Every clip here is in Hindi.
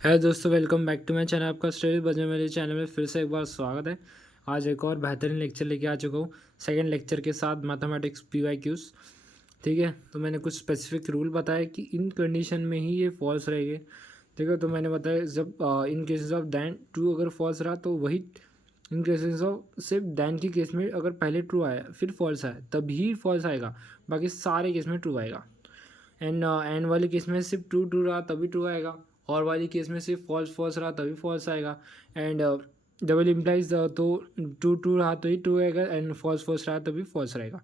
है दोस्तों, welcome back to my channel. आपका स्टडी बजने मेरे चैनल में फिर से एक बार स्वागत है। आज एक और बेहतरीन लेक्चर लेके आ चुका हूँ, सेकंड लेक्चर के साथ मैथमेटिक्स PYQs। ठीक है, तो मैंने कुछ स्पेसिफिक रूल बताया कि इन कंडीशन में ही ये फॉल्स रहेंगे। ठीक है, तो मैंने बताया जब इन केसेस ऑफ दैन ट्रू अगर फॉल्स रहा तो वही, इन केसेस ऑफ सिर्फ दैन के केस में अगर पहले ट्रू आया फिर फॉल्स आया तभी फॉल्स आएगा, बाकी सारे केस में ट्रू आएगा। एंड वाले केस में सिर्फ ट्रू ट्रू रहा तभी ट्रू आएगा, और वाली केस में सिर्फ फॉल्स फॉल्स रहा तभी फॉल्स आएगा। एंड डबल इम्प्लाइज तो ट्रू ट्रू रहा तो ही ट्रू आएगा, एंड फॉल्स फॉल्स रहा तभी फॉल्स रहेगा।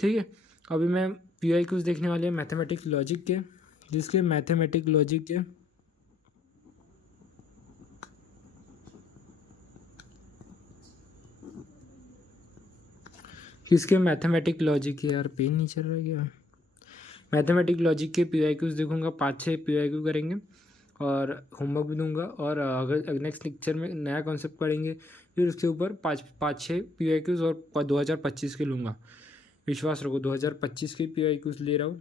ठीक है, अभी मैं PYQs देखने वाले हैं मैथमेटिक लॉजिक के, जिसके मैथमेटिक लॉजिक के किसके मैथमेटिक लॉजिक के, यार पेन नहीं चल रहा है क्या। मैथमेटिक लॉजिक के PYQs देखूंगा, 5-6 PYQ करेंगे और होमवर्क भी दूंगा। और अगर नेक्स्ट लेक्चर में नया कॉन्सेप्ट पढ़ेंगे फिर उसके ऊपर पाँच छः PYQs और 2025 के लूँगा। विश्वास रखो 2025 के PYQs ले रहा हूँ।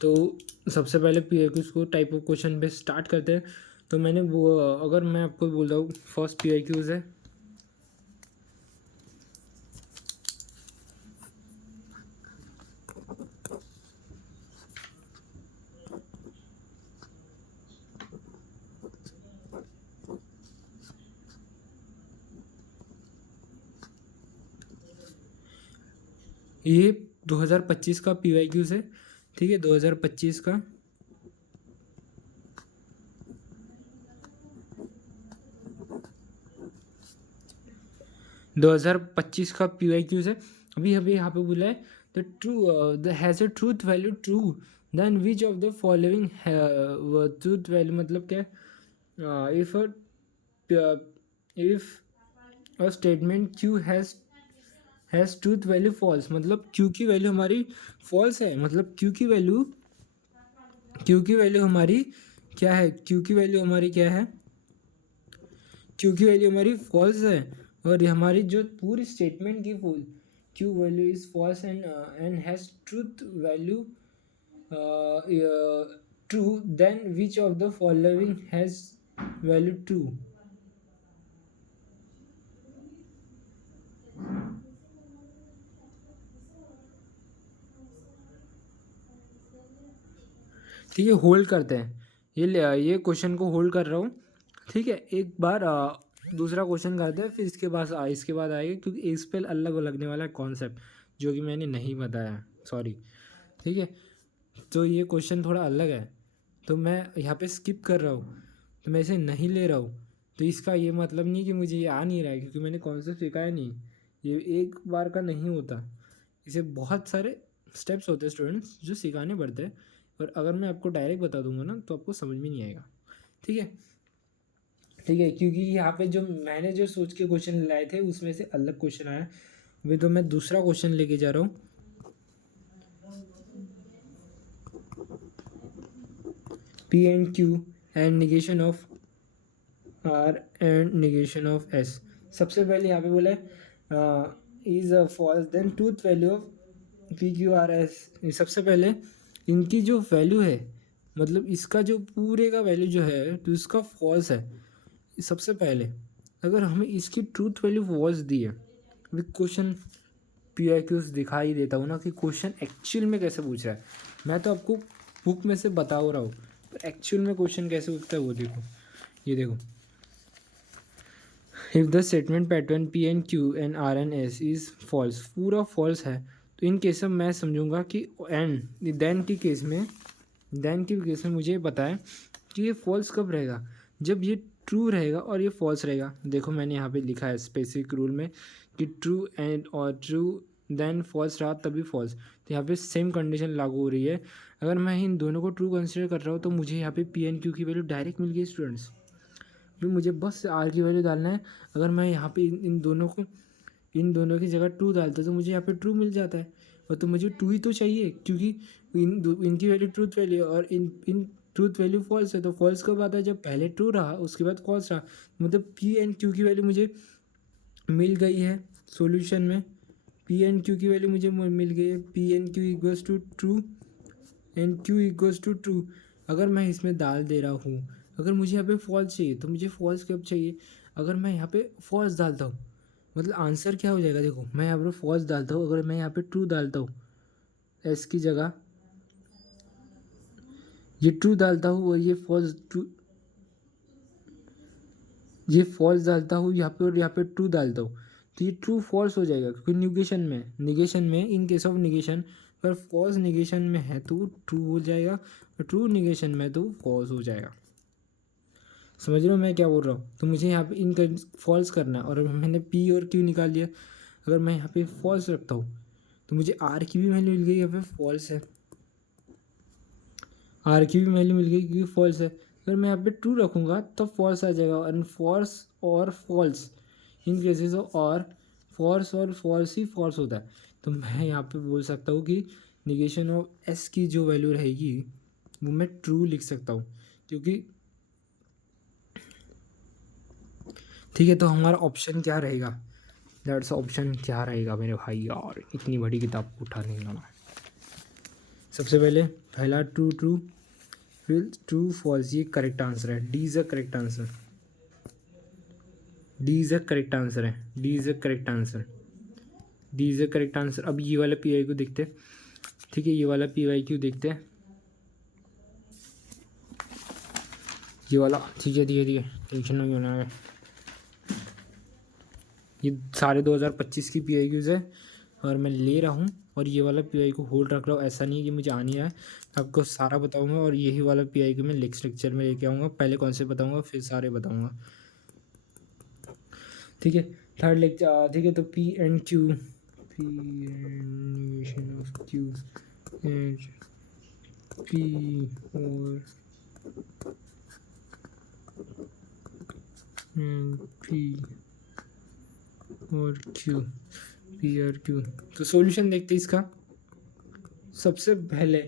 तो सबसे पहले PYQs को टाइप ऑफ क्वेश्चन पे स्टार्ट करते हैं। तो मैंने वो, अगर मैं आपको बोल रहा हूँ फर्स्ट PYQs है, ये 2025 का PYQs है। ठीक है, 2025 का 2025 का PYQs है। अभी अभी यहाँ पे बोला है the true the has a truth value true then which of the following truth value, मतलब क्या, if if a statement Q has truth value false, मतलब क्यू की वैल्यू हमारी फॉल्स है, मतलब क्यू की वैल्यू हमारी क्या है, क्यू की वैल्यू हमारी क्या है, क्यू की वैल्यू हमारी फॉल्स है। और ये हमारी जो पूरी स्टेटमेंट की full Q value is false and has truth value true, then which of the following has value true. ठीक है, होल्ड करते हैं, ये क्वेश्चन को होल्ड कर रहा हूँ। ठीक है, एक बार दूसरा क्वेश्चन करते हैं, फिर इसके बाद आएगा, क्योंकि इस पे अलग लगने वाला है कॉन्सेप्ट जो कि मैंने नहीं बताया, सॉरी। ठीक है, तो ये क्वेश्चन थोड़ा अलग है, तो मैं यहाँ पे स्किप कर रहा हूँ, तो मैं इसे नहीं ले रहा हूँ। तो इसका ये मतलब नहीं कि मुझे ये आ नहीं रहा है, क्योंकि मैंने कॉन्सेप्ट सिखाया नहीं। ये एक बार का नहीं होता, इसे बहुत सारे स्टेप्स होते हैं स्टूडेंट्स जो सिखाने पड़ते हैं। और अगर मैं आपको डायरेक्ट बता दूंगा ना तो आपको समझ में नहीं आएगा। ठीक है, ठीक है, क्योंकि यहाँ पे जो मैंने जो सोच के क्वेश्चन लाए थे उसमें से अलग क्वेश्चन आया। अभी तो मैं दूसरा क्वेश्चन लेके जा रहा हूँ। P and Q and negation of R and negation of S। सबसे पहले यहाँ पे बोला है is a false then truth value of PQRS। सबसे पहले इनकी जो वैल्यू है, मतलब इसका जो पूरे का वैल्यू जो है तो इसका फॉल्स है। सबसे पहले अगर हमें इसकी ट्रूथ वैल्यू फॉल्स दी है, अभी क्वेश्चन PIQs दिखाई देता हूँ ना कि क्वेश्चन एक्चुअल में कैसे पूछ रहा है। मैं तो आपको बुक में से बता रहा हूँ, पर एक्चुअल में क्वेश्चन कैसे उठता है वो देखो। ये देखो, if the statement pattern P and Q N R N S is false, पूरा फॉल्स है, तो इन केस में मैं समझूंगा कि एंड देन की केस में मुझे पता है कि ये फॉल्स कब रहेगा, जब ये ट्रू रहेगा और ये फॉल्स रहेगा। देखो मैंने यहाँ पे लिखा है स्पेसिफिक रूल में कि ट्रू एंड और ट्रू देन फॉल्स रहा तभी फॉल्स, तो यहाँ पे सेम कंडीशन लागू हो रही है। अगर मैं इन दोनों को ट्रू कंसिडर कर रहा हूँ तो मुझे यहाँ पे P एन क्यू की वैल्यू डायरेक्ट मिल गई स्टूडेंट्स। फिर मुझे बस आर की वैल्यू डालना है। अगर मैं यहाँ पे इन दोनों की जगह ट्रू डालता तो मुझे यहाँ पे ट्रू मिल जाता है, और तो मुझे ट्रू ही तो चाहिए, क्योंकि इनकी वैल्यू ट्रूथ वैल्यू और इन ट्रूथ वैल्यू फॉल्स है। तो फॉल्स कब आता है, जब पहले ट्रू रहा उसके बाद फॉल्स रहा, मतलब P एंड Q की वैल्यू मुझे मिल गई है सॉल्यूशन में। P एंड Q की वैल्यू मुझे मिल गई है, P and Q equals to true and Q equals to true. अगर मैं इसमें डाल दे रहा हूँ, अगर मुझे यहाँ पे फॉल्स चाहिए तो मुझे फॉल्स कब चाहिए, अगर मैं यहाँ पे फॉल्स डालता हूँ मतलब आंसर क्या हो जाएगा। देखो मैं यहाँ पर फॉल्स डालता हूँ, अगर मैं यहाँ पे ट्रू डालता हूँ एस की जगह, ये ट्रू डालता हूँ और ये फॉल्स ट्रू, ये फॉल्स डालता हूँ यहाँ पे और यहाँ पे ट्रू डालता हूँ, तो ये ट्रू फॉल्स हो जाएगा क्योंकि निगेशन में इन केस ऑफ निगेशन अगर फॉल्स निगेशन में है तो ट्रू हो जाएगा और ट्रू निगेशन में तो फॉल्स हो जाएगा। समझ रहे हो मैं क्या बोल रहा हूँ। तो मुझे यहाँ पे इन फॉल्स करना है और मैंने पी और क्यू निकाल लिया। अगर मैं यहाँ पे फॉल्स रखता हूँ तो मुझे आर की भी वैल्यू मिल गई, यहाँ पे फॉल्स है, आर की भी वैल्यू मिल गई क्योंकि फॉल्स है। अगर मैं यहाँ पे ट्रू रखूँगा तब फॉल्स आ जाएगा और फॉल्स और फॉल्स इन केसेस और फॉल्स और फॉल्स ही फॉल्स होता है। तो मैं यहाँ पे बोल सकता हूँ कि निगेशन ऑफ एस की जो वैल्यू रहेगी वो मैं ट्रू लिख सकता हूँ क्योंकि ठीक है। तो हमारा ऑप्शन क्या रहेगा, दैट्स ऑप्शन क्या रहेगा मेरे भाई, यार इतनी बड़ी किताब को उठा नहीं लाना। सबसे पहले पहला ट्रू ट्रू, फिर ट्रू फॉल्स, ये करेक्ट आंसर है, D is a correct answer, D is a correct answer है, D is a correct answer, D is a correct answer. अब ये वाला पी आई क्यू देखते हैं, ठीक है, ये वाला पी वाई क्यू देखते हैं, ये वाला ठीक है, ठीक है टेंशन नहीं होना है। ये सारे 2025 की पी आई क्यूज़ है और मैं ले रहा हूँ और ये वाला पी आई को होल्ड रख रहा हूँ। ऐसा नहीं है कि मुझे आनी है, आपको सारा बताऊँगा और यही वाला पी आई क्यू मैं नेक्स्ट लेक्चर में लेके आऊँगा। पहले कौन से बताऊँगा फिर सारे बताऊँगा, ठीक है। थर्ड लेक्चर ठीक है। तो P and Q, P and of Q and P और पी और क्यू, पी और क्यू। तो सॉल्यूशन देखते हैं इसका। सबसे पहले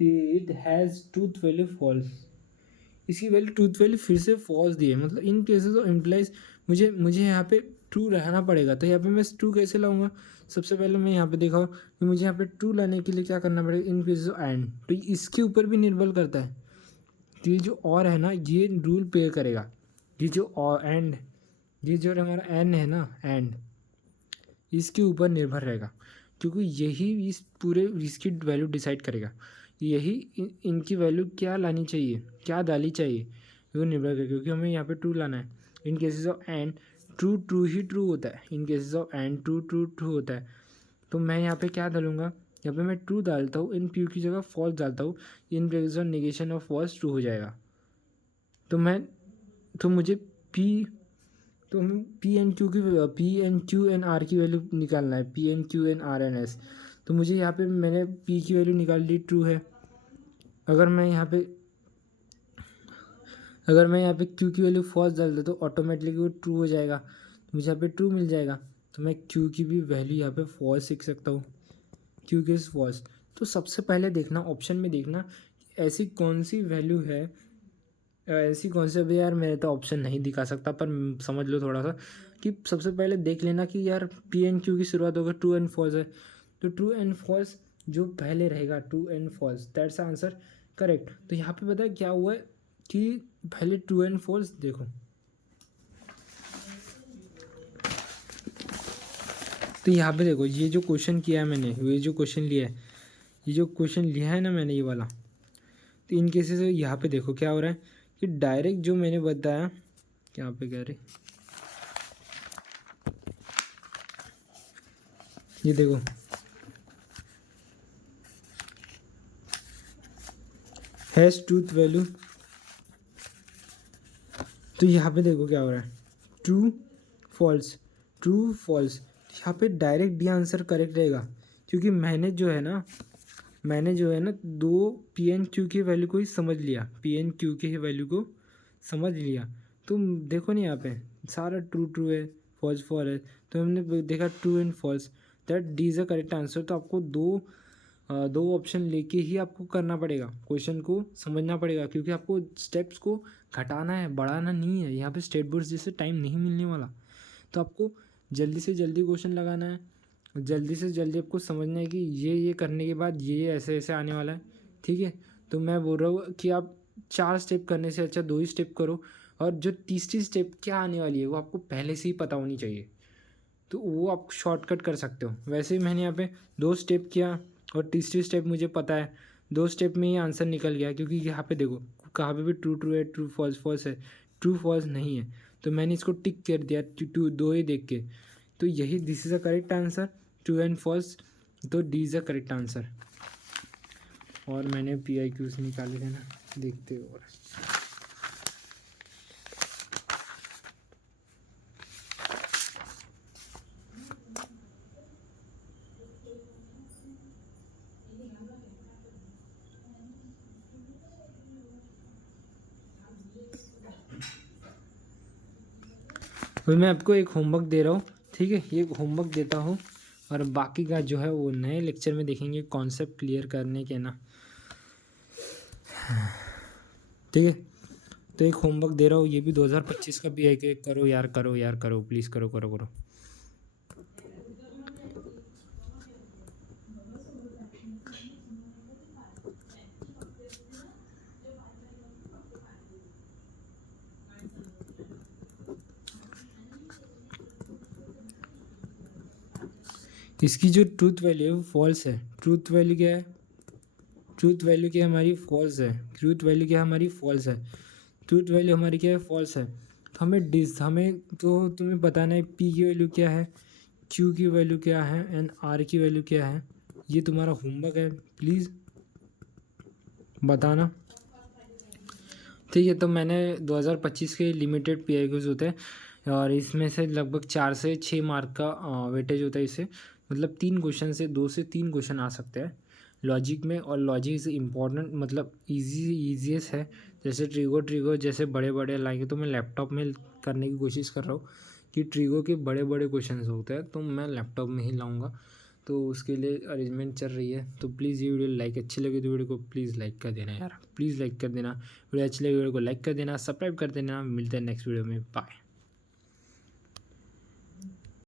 it has truth value false, इसकी वैल्यू ट्रूथ वैल्यू फिर से फॉल्स दी है, मतलब इन केसेस ऑफ इम्प्लाइज मुझे यहाँ पे ट्रू रहना पड़ेगा। तो यहाँ पे मैं ट्रू कैसे लाऊंगा, सबसे पहले मैं यहाँ पे देखा कि मुझे यहाँ पे ट्रू लाने के लिए क्या करना पड़ेगा, इन केसेस ऑफ एंड, तो इसके ऊपर भी निर्भर करता है। तो ये जो और है ना ये रूल पे करेगा, ये जो और एंड, ये जो हमारा एन है ना एंड, इसके ऊपर निर्भर रहेगा क्योंकि यही इस पूरे इसकी वैल्यू डिसाइड करेगा, यही इनकी वैल्यू क्या लानी चाहिए, क्या डाली चाहिए, वो निर्भर करेगा। क्योंकि हमें यहाँ पे ट्रू लाना है। In cases of and true true ही ट्रू होता है, in cases of and true true true होता है। तो मैं यहाँ पे क्या डालूंगा, यहाँ पे मैं ट्रू डालता हूँ, इन प्यू की जगह फॉल्स डालता हूँ, in cases of negation of false true हो जाएगा। तो मुझे पी, तो हमें पी एन क्यू की, P N Q N R की वैल्यू निकालना है, P N Q N R N S. तो मुझे यहाँ पे मैंने पी की वैल्यू निकाल ली, ट्रू है। अगर मैं यहाँ पे क्यू की वैल्यू फॉल्स डाल देता तो ऑटोमेटिकली वो ट्रू हो जाएगा, तो मुझे यहाँ पे ट्रू मिल जाएगा। तो मैं क्यू की भी वैल्यू यहाँ पे फॉल्स लिख सकता हूँ, क्यू की फॉल्स। तो सबसे पहले देखना ऑप्शन में देखना ऐसी कौन सी वैल्यू है, ऐसी कौन सी, अभी यार मैं तो ऑप्शन नहीं दिखा सकता पर समझ लो थोड़ा सा कि सबसे पहले देख लेना कि यार पी एन क्यू की शुरुआत होगा ट्रू एंड फॉल्स है, तो ट्रू एंड फॉल्स जो पहले रहेगा true and false, that's answer correct. तो यहाँ पे पता है क्या हुआ है कि पहले ट्रू एंड फॉल्स देखो, तो यहाँ पे देखो ये जो क्वेश्चन किया है मैंने, ये जो क्वेश्चन लिया है, ये जो क्वेश्चन लिया है ना मैंने ये वाला, तो इन केसेस यहाँ पे देखो क्या हो रहा है कि डायरेक्ट जो मैंने बताया, यहाँ पे कह रहे ये देखो हैश ट्रूथ वैल्यू, तो यहाँ पे देखो क्या हो रहा है ट्रू फॉल्स, ट्रू फॉल्स, यहाँ पे डायरेक्ट डी आंसर करेक्ट रहेगा क्योंकि मैंने जो है ना दो पी एन क्यू की वैल्यू को ही समझ लिया, पी एन क्यू की वैल्यू को समझ लिया। तो देखो नहीं यहाँ पे सारा ट्रू ट्रू है, फॉल्स फॉल है, तो हमने देखा true and false, that D is a correct answer. तो आपको दो ऑप्शन लेके ही आपको करना पड़ेगा, क्वेश्चन को समझना पड़ेगा क्योंकि आपको स्टेप्स को घटाना है, बढ़ाना नहीं है। यहाँ पे स्टेट बोर्ड्स जैसे टाइम नहीं मिलने वाला, तो आपको जल्दी से जल्दी क्वेश्चन लगाना है, जल्दी से जल्दी आपको समझना है कि ये करने के बाद ये ऐसे ऐसे आने वाला है, ठीक है। तो मैं बोल रहा हूँ कि आप 4 स्टेप करने से अच्छा 2 ही स्टेप करो, और जो तीसरी स्टेप क्या आने वाली है वो आपको पहले से ही पता होनी चाहिए, तो वो आप शॉर्टकट कर सकते हो। वैसे ही मैंने यहाँ पे 2 स्टेप किया और तीसरी स्टेप मुझे पता है, 2 स्टेप में ही आंसर निकल गया, क्योंकि यहाँ पे देखो कहाँ पे भी ट्रू ट्रू है, ट्रू फॉल्स फॉल्स है, ट्रू फॉल्स नहीं है, तो मैंने इसको टिक कर दिया टू 2 ही देख के। तो यही this is a correct answer, true and false, तो D is a correct answer. और मैंने PIQs निकाले थे ना, देखते हो। और तो मैं आपको एक होमवर्क दे रहा हूँ, ठीक है, ये होमवर्क देता हूँ, और बाकी का जो है वो नए लेक्चर में देखेंगे, कॉन्सेप्ट क्लियर करने के ना, ठीक है। तो एक होमवर्क दे रहा हूँ, ये भी 2025 का भी है, कि करो यार, करो यार, करो प्लीज़, करो करो करो। इसकी जो ट्रूथ वैल्यू है वो फॉल्स है। ट्रूथ वैल्यू क्या है? ट्रूथ वैल्यू क्या है हमारी? फॉल्स है। ट्रूथ वैल्यू क्या है हमारी? फॉल्स है। ट्रूथ वैल्यू हमारी क्या है? फॉल्स है। तो हमें तो तुम्हें बताना है पी की वैल्यू क्या है, क्यू की वैल्यू क्या है, एंड आर की वैल्यू क्या है। ये तुम्हारा होमवर्क है, प्लीज़ बताना, ठीक है। तो मैंने 2025 के लिमिटेड PIQs होते हैं, और इसमें से लगभग 4 से 6 मार्क का वेटेज होता है इससे, मतलब 3 क्वेश्चन से 2 से 3 क्वेश्चन आ सकते हैं लॉजिक में, और लॉजिक इज़ इम्पॉर्टेंट, मतलब ईजीएस्ट है। जैसे ट्रिगो जैसे बड़े बड़े लाएंगे, तो मैं लैपटॉप में करने की कोशिश कर रहा हूँ कि ट्रिगो के बड़े बड़े क्वेश्चन होते हैं, तो मैं लैपटॉप में ही लाऊंगा, तो उसके लिए अरेंजमेंट चल रही है। तो प्लीज़ ये वीडियो लाइक अच्छी लगी तो वीडियो को प्लीज़ लाइक कर देना यार, प्लीज़ लाइक कर देना। वीडियो अच्छी लगी वीडियो को लाइक कर देना, सब्सक्राइब कर देना। मिलते हैं नेक्स्ट वीडियो में, बाय।